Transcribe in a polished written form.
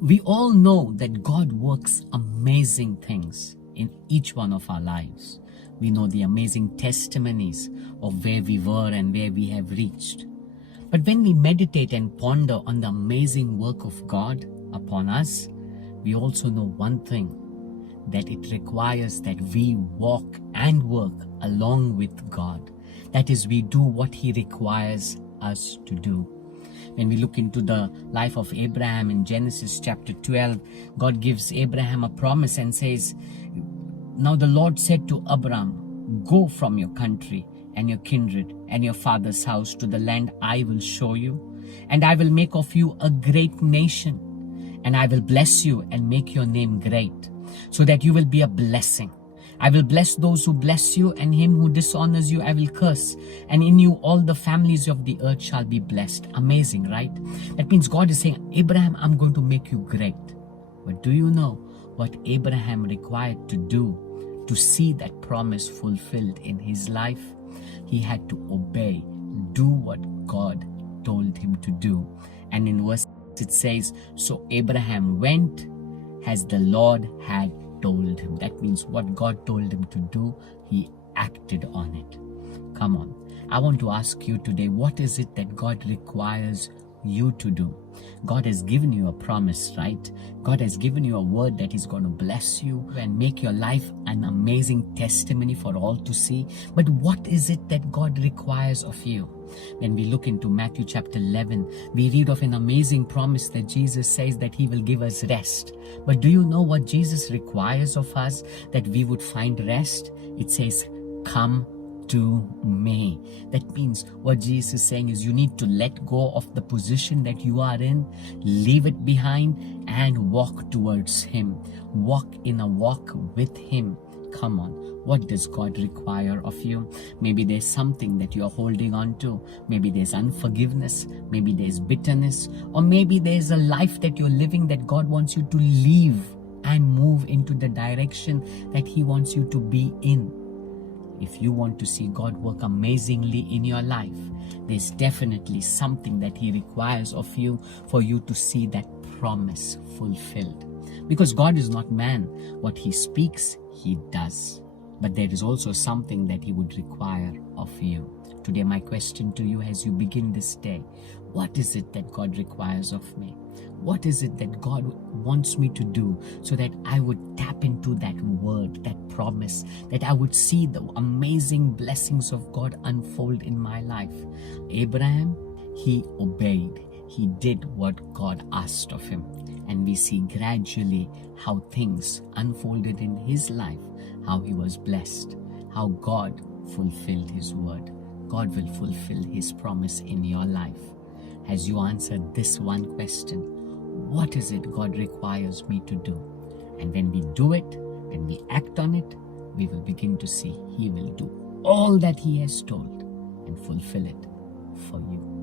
We all know that God works amazing things in each one of our lives. We know the amazing testimonies of where we were and where we have reached. But when we meditate and ponder on the amazing work of God upon us, we also know one thing, that it requires that we walk and work along with God. That is, we do what He requires us to do. When we look into the life of Abraham in Genesis chapter 12, God gives Abraham a promise and says, "Now the Lord said to Abram, go from your country and your kindred and your father's house to the land I will show you, and I will make of you a great nation, and I will bless you and make your name great, so that you will be a blessing. I will bless those who bless you, and him who dishonors you I will curse. And in you all the families of the earth shall be blessed." Amazing, right? That means God is saying, Abraham, I'm going to make you great. But do you know what Abraham required to do to see that promise fulfilled in his life? He had to obey, do what God told him to do. And in verse it says, "So Abraham went as the Lord had told him." That means what God told him to do, he acted on it. Come on, I want to ask you today, what is it that God requires you to do? God has given you a promise, right? God has given you a word that is going to bless you and make your life an amazing testimony for all to see. But what is it that God requires of you? When we look into Matthew chapter 11, we read of an amazing promise that Jesus says that He will give us rest. But do you know what Jesus requires of us that we would find rest? It says, "Come to me." That means what Jesus is saying is you need to let go of the position that you are in, leave it behind, and walk towards Him. Walk in a walk with Him. Come on, what does God require of you? Maybe there's something that you're holding on to. Maybe there's unforgiveness. Maybe there's bitterness. Or maybe there's a life that you're living that God wants you to leave and move into the direction that He wants you to be in. If you want to see God work amazingly in your life, there's definitely something that He requires of you for you to see that promise fulfilled. Because God is not man. What He speaks, He does. But there is also something that He would require of you. Today, my question to you as you begin this day, what is it that God requires of me? What is it that God wants me to do so that I would tap into that word, that promise, that I would see the amazing blessings of God unfold in my life? Abraham, he obeyed. He did what God asked of him. And we see gradually how things unfolded in his life, how he was blessed, how God fulfilled His word. God will fulfill His promise in your life. As you answer this one question, what is it God requires me to do? And when we do it, when we act on it, we will begin to see He will do all that He has told and fulfill it for you.